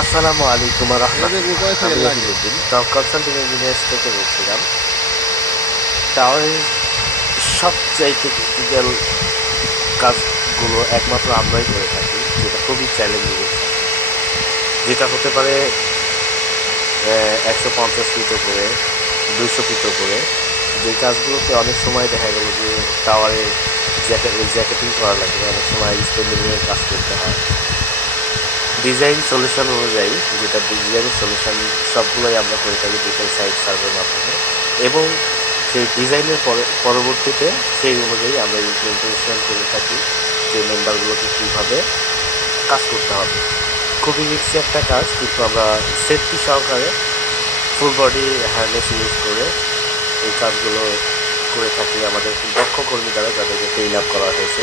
আসসালামু আলাইকুম আমাদের কোথায় থেকে লাগে? রহমতুল্লাহ টপ কনসাল্টিং ইঞ্জিনিয়ার্স থেকে বলছিলাম। টাওয়ারের সবচাইতে ক্রিটিক্যাল কাজগুলো একমাত্র আমরাই করে থাকি যেটা খুবই চ্যালেঞ্জিং যেটা হতে পারে একশো পঞ্চাশ ফিট করে দুইশো ফিট করে যে কাজগুলোতে অনেক সময় দেখা গেল যে টাওয়ারে জ্যাকেট জ্যাকেটিং করা লাগে অনেক সময় স্টেন্ডিংয়ের কাজ করতে হয়। ডিজাইন সলিউশন অনুযায়ী যেটা ডিজাইন সলিউশন সবগুলোই আমরা করে থাকি ডিটেল সাইট সার্ভের মাধ্যমে, এবং সেই ডিজাইনের পরে পরবর্তীতে সেই অনুযায়ী আমরা ইমপ্লিমেন্টেশন করে থাকি যে মেম্বারগুলোকে কীভাবে কাজ করতে হবে। খুবই রিক্সি একটা কাজ, কিন্তু আমরা সেফটি সহকারে ফুল বডি হার্নেস ইউজ করে এই কাজগুলো করে থাকি আমাদের দক্ষ কর্মী দ্বারা যাদেরকে ট্রেন আপ করা হয়েছে।